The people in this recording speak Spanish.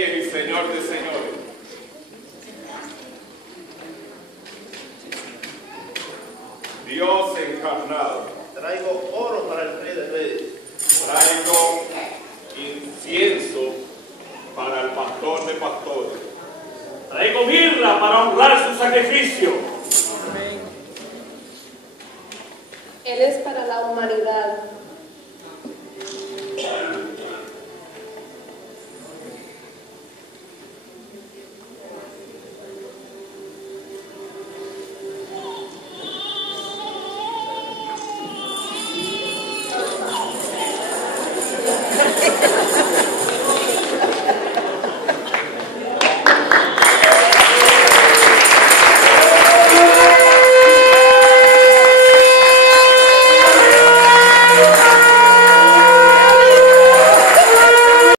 reyes y Señor de señores. Dios encarnado. Traigo oro para el rey de reyes. Traigo incienso para el pastor de pastores. Traigo mirra para honrar su sacrificio. Él es para la humanidad.